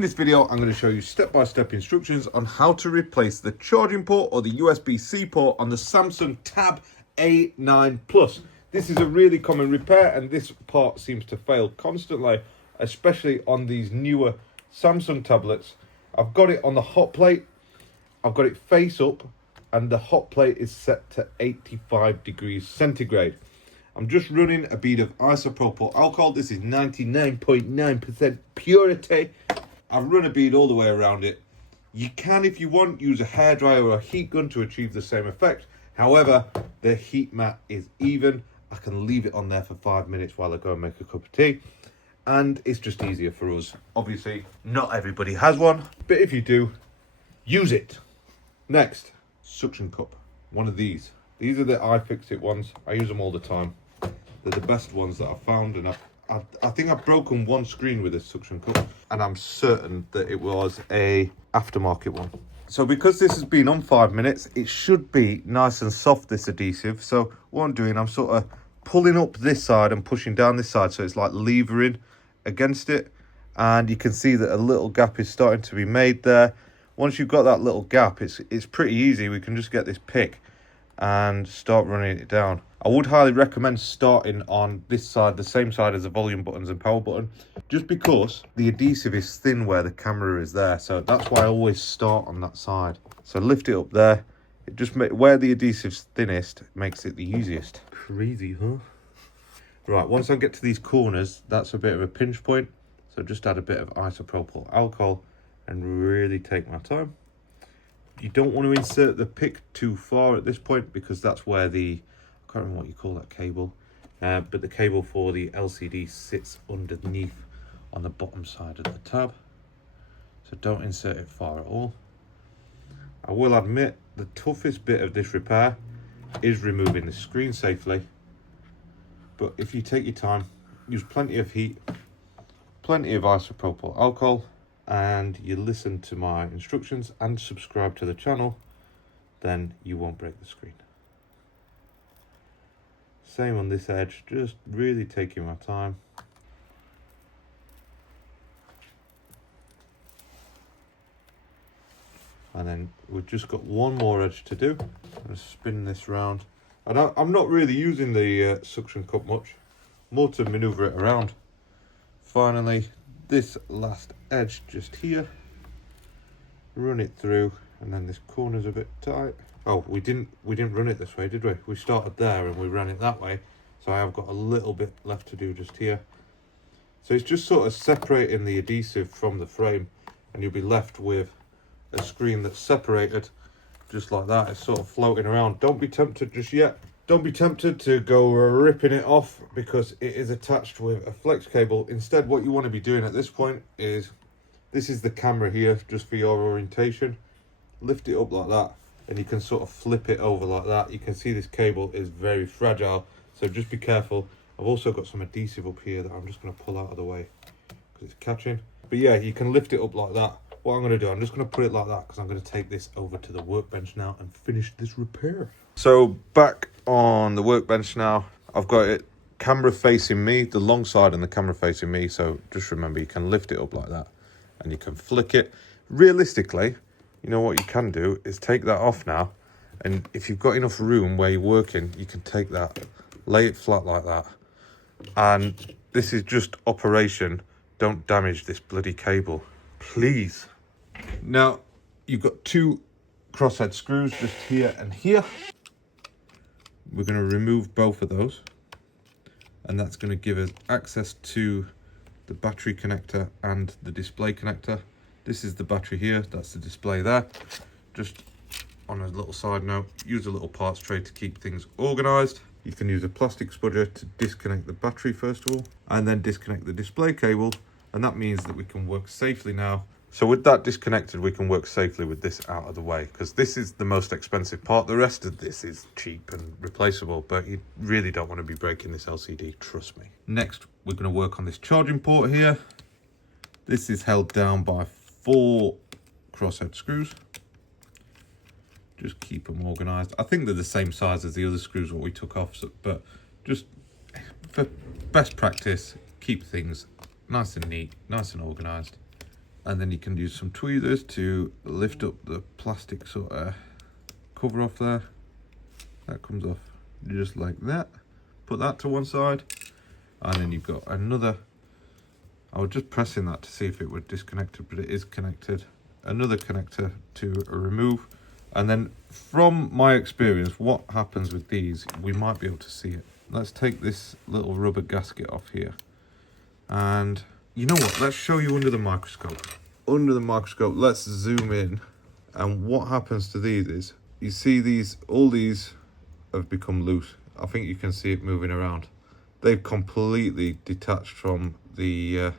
In this video, I'm going to show you step-by-step instructions on how to replace the charging port or the USB-C port on the Samsung Tab A9 Plus. This is a really common repair and this part seems to fail constantly, especially on these newer Samsung tablets. I've got it on the hot plate, I've got it face up, and the hot plate is set to 85 degrees centigrade. I'm just running a bead of isopropyl alcohol. This is 99.9% purity. I've run a bead all the way around it. You can, if you want, use a hairdryer or a heat gun to achieve the same effect. However, the heat mat is even. I can leave it on there for 5 minutes while I go and make a cup of tea. And it's just easier for us. Obviously, not everybody has one, but if you do, use it. Next, suction cup. One of these. These are the iFixit ones. I use them all the time. They're the best ones that I've found, and I think I've broken one screen with this suction cup, and I'm certain that it was a aftermarket one. So because this has been on 5 minutes, it should be nice and soft, this adhesive. So what I'm doing, I'm sort of pulling up this side and pushing down this side, so it's like levering against it, and you can see that a little gap is starting to be made there. Once you've got that little gap, it's pretty easy. We can just get this pick and start running it down. I would highly recommend starting on this side, the same side as the volume buttons and power button, just because the adhesive is thin where the camera is there. So that's why I always start on that side. So lift it up there. It just where the adhesive's thinnest makes it the easiest. Crazy, huh? Right, once I get to these corners, that's a bit of a pinch point. So just add a bit of isopropyl alcohol and really take my time. You don't want to insert the pick too far at this point because that's where the, I can't remember what you call that cable, but the cable for the LCD sits underneath on the bottom side of the tab. So don't insert it far at all. I will admit the toughest bit of this repair is removing the screen safely. But if you take your time, use plenty of heat, plenty of isopropyl alcohol, and you listen to my instructions and subscribe to the channel, then you won't break the screen. Same on this edge, just really taking my time. And then we've just got one more edge to do. I'm going to spin this round. I'm not really using the suction cup much, more to maneuver it around. Finally, this last edge just here, run it through, and then this corner's a bit tight. Oh, we didn't run it this way, did we? We started there and we ran it that way, so I have got a little bit left to do just here. So it's just sort of separating the adhesive from the frame, and you'll be left with a screen that's separated just like that. It's sort of floating around. Don't be tempted just yet. Don't be tempted to go ripping it off because it is attached with a flex cable. Instead, what you want to be doing at this point is, this is the camera here, just for your orientation. Lift it up like that, and you can sort of flip it over like that. You can see this cable is very fragile, so just be careful. I've also got some adhesive up here that I'm just going to pull out of the way because it's catching. But yeah, you can lift it up like that. What I'm going to do, I'm just going to put it like that because I'm going to take this over to the workbench now and finish this repair. So back on the workbench now, I've got it camera facing me, the long side and the camera facing me. So just remember, you can lift it up like that and you can flick it. Realistically, you know what you can do is take that off now. And if you've got enough room where you're working, you can take that, lay it flat like that. And this is just operation. Don't damage this bloody cable, please. Now, you've got two crosshead screws just here and here. We're going to remove both of those, and that's going to give us access to the battery connector and the display connector. This is the battery here, that's the display there. Just on a little side note, use a little parts tray to keep things organized. You can use a plastic spudger to disconnect the battery first of all, and then disconnect the display cable, and that means that we can work safely now. So with that disconnected, we can work safely with this out of the way, because this is the most expensive part. The rest of this is cheap and replaceable, but you really don't want to be breaking this LCD, trust me. Next, we're going to work on this charging port here. This is held down by 4 crosshead screws. Just keep them organized. I think they're the same size as the other screws what we took off, so, but just for best practice, keep things nice and neat, nice and organized. And then you can use some tweezers to lift up the plastic sort of cover off there. That comes off just like that. Put that to one side, and then you've got another. I was just pressing that to see if it was disconnected, but it is connected. Another connector to remove. And then from my experience, what happens with these, we might be able to see it. Let's take this little rubber gasket off here. And you know what, let's show you under the microscope. Under the microscope, let's zoom in. And what happens to these is, you see these, all these have become loose. I think you can see it moving around. They've completely detached from the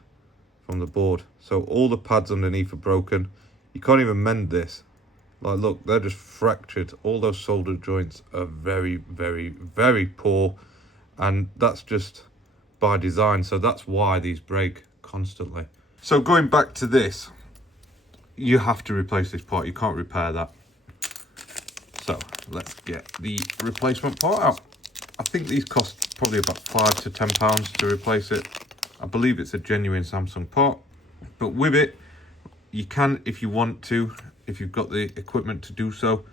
board. So all the pads underneath are broken. You can't even mend this. Like, look, they're just fractured. All those solder joints are very, very, very poor. And that's just by design. So that's why these break constantly. So going back to this, you have to replace this part. You can't repair that. So let's get the replacement part out. I think these cost probably about £5 to £10 to replace it. I believe it's a genuine Samsung part. But with it, you can, if you want to, if you've got the equipment to do so,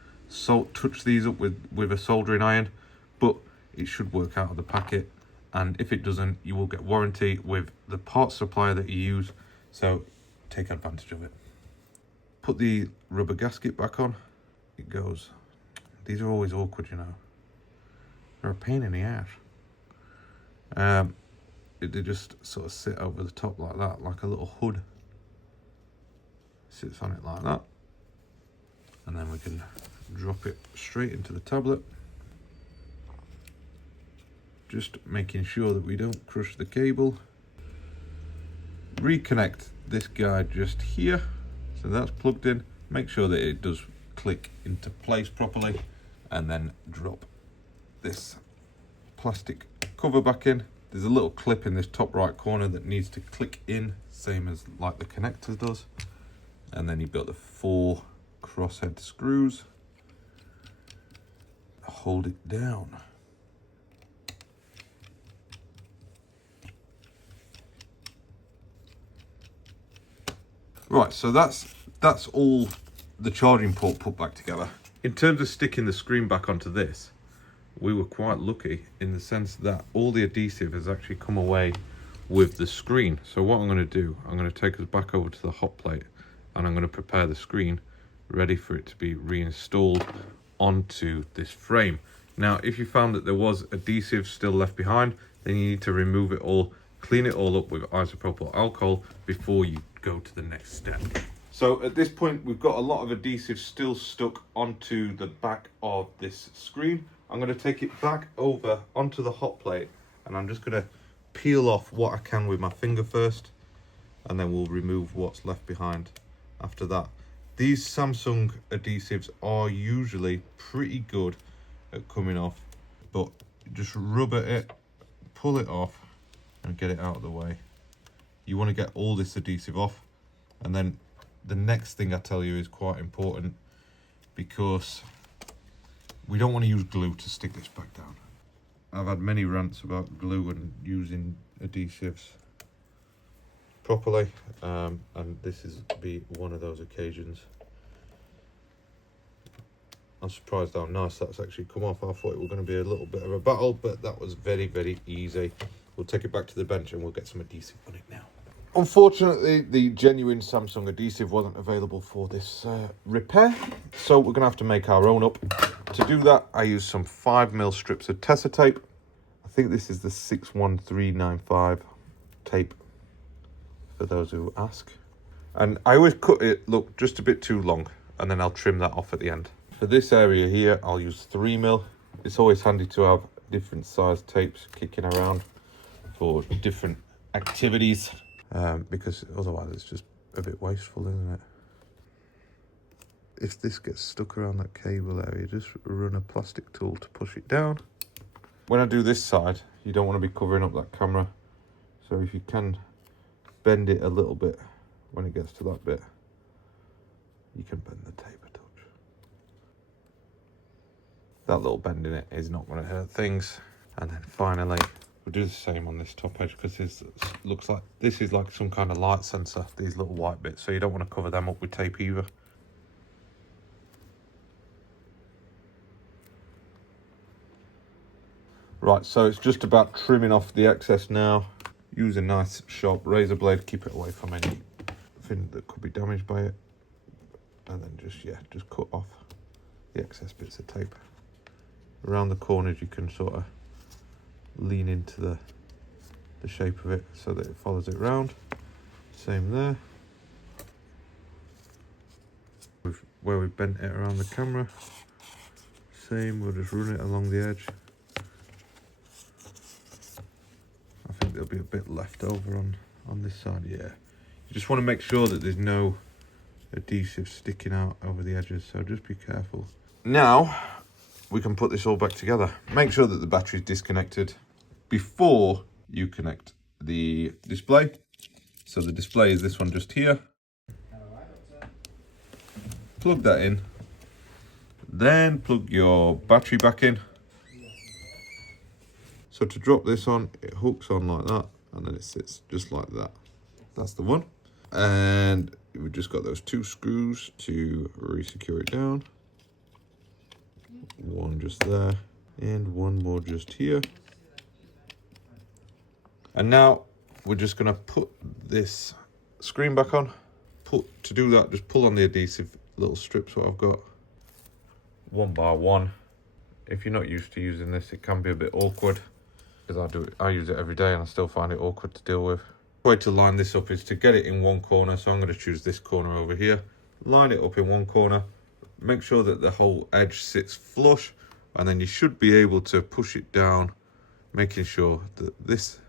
touch these up with a soldering iron, but it should work out of the packet. And if it doesn't, you will get warranty with the parts supplier that you use, so take advantage of it. Put the rubber gasket back on. It goes. These are always awkward, you know. They're a pain in the ass. They just sort of sit over the top like that, like a little hood. Sits on it like that. And then we can drop it straight into the tablet. Just making sure that we don't crush the cable. Reconnect this guy just here. So that's plugged in. Make sure that it does click into place properly. And then drop this plastic cover back in. There's a little clip in this top right corner that needs to click in, same as like the connector does. And then you've got the 4 crosshead screws. Hold it down. Right, so that's all the charging port put back together. In terms of sticking the screen back onto this, we were quite lucky in the sense that all the adhesive has actually come away with the screen. So what I'm going to do, I'm going to take us back over to the hot plate and I'm going to prepare the screen ready for it to be reinstalled onto this frame. Now, if you found that there was adhesive still left behind, then you need to remove it all, clean it all up with isopropyl alcohol before you go to the next step. So at this point, we've got a lot of adhesive still stuck onto the back of this screen. I'm going to take it back over onto the hot plate and I'm just going to peel off what I can with my finger first, and then we'll remove what's left behind after that. These Samsung adhesives are usually pretty good at coming off, but just rub at it, pull it off and get it out of the way. You want to get all this adhesive off, and then the next thing I tell you is quite important, because we don't want to use glue to stick this back down. I've had many rants about glue and using adhesives properly, and this is be one of those occasions. I'm surprised how nice that's actually come off. I thought it was going to be a little bit of a battle, but that was very, very easy. We'll take it back to the bench and we'll get some adhesive on it now. Unfortunately, the genuine Samsung adhesive wasn't available for this repair, so we're going to have to make our own up. To do that, I used some 5mm strips of Tessa tape. I think this is the 61395 tape, for those who ask. And I always cut it, look, just a bit too long, and then I'll trim that off at the end. For this area here, I'll use 3mm. It's always handy to have different size tapes kicking around for different activities, because otherwise it's just a bit wasteful, isn't it? If this gets stuck around that cable area, just run a plastic tool to push it down. When I do this side, you don't want to be covering up that camera, so if you can bend it a little bit when it gets to that bit, you can bend the tape a touch. That little bend in it is not going to hurt things. And then finally, We'll do the same on this top edge because this looks like this is like some kind of light sensor, these little white bits, so you don't want to cover them up with tape either. Right, so it's just about trimming off the excess now. Use a nice sharp razor blade, keep it away from anything that could be damaged by it. And then just cut off the excess bits of tape. Around the corners you can sort of lean into the shape of it so that it follows it round. Same there. Where we bent it around the camera, same, we'll just run it along the edge. I think there'll be a bit left over on this side, yeah. You just want to make sure that there's no adhesive sticking out over the edges, so just be careful. Now we can put this all back together. Make sure that the battery is disconnected before you connect the display. So the display is this one just here. Plug that in, then plug your battery back in. So to drop this on, it hooks on like that, and then it sits just like that. That's the one. And we've just got those 2 screws to re-secure it down. One just there, and one more just here. And now we're just gonna put this screen back on. To do that, just pull on the adhesive little strips what I've got, one by one. If you're not used to using this, it can be a bit awkward, because I use it every day and I still find it awkward to deal with. The way to line this up is to get it in one corner, so I'm going to choose this corner over here, line it up in one corner, make sure that the whole edge sits flush, and then you should be able to push it down, making sure that this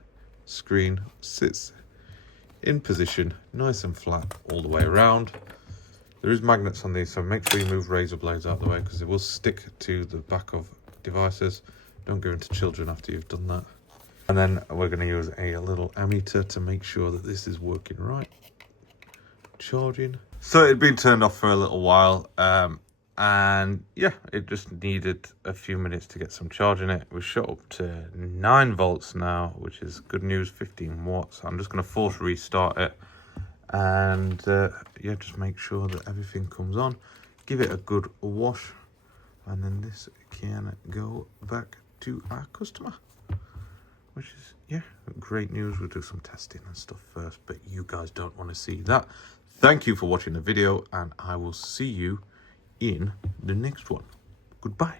screen sits in position nice and flat all the way around. There is magnets on these, so make sure you move razor blades out of the way because it will stick to the back of devices. Don't give them to children after you've done that. And then we're going to use a little ammeter to make sure that this is working right. Charging. So it had been turned off for a little while, and yeah, it just needed a few minutes to get some charge in it. We're shot up to 9 volts now, which is good news, 15 watts. I'm just going to force restart it. And yeah, just make sure that everything comes on, give it a good wash, and then this can go back to our customer, which is, yeah, great news. We'll do some testing and stuff first, but you guys don't want to see that. Thank you for watching the video, and I will see you in the next one. Goodbye.